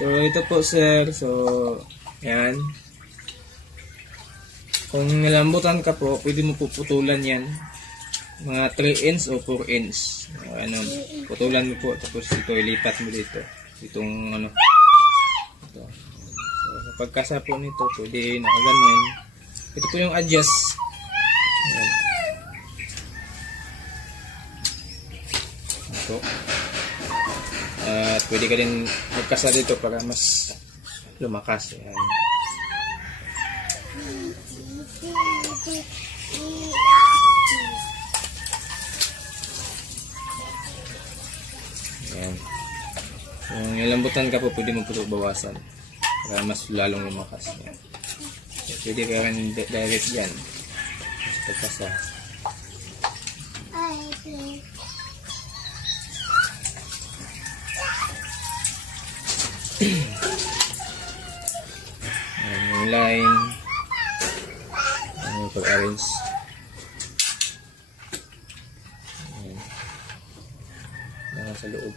So, ito po sir. So, yan. Kung nilambutan ka po, pwede mo puputulan yan. Mga 3 inch o 4 inch. Ano, putulan mo po. Tapos ito, ilipat mo dito. Itong ano. Ito. So, sa pagkasa po nito, pwede nakaganon. Ito po yung adjust. Ayan. Ito. At pwede ka din magkasa dito para mas lumakas. Ayan. Ayan. Kung nilambutan ka po, pwede mo po bawasan para mas lalong lumakas. Ayan. So, pwede ka rin direct yan. Mas pagkasa. Ayan, yung line. Ayan, yung pag-arrange. Ayan. Nasa loob.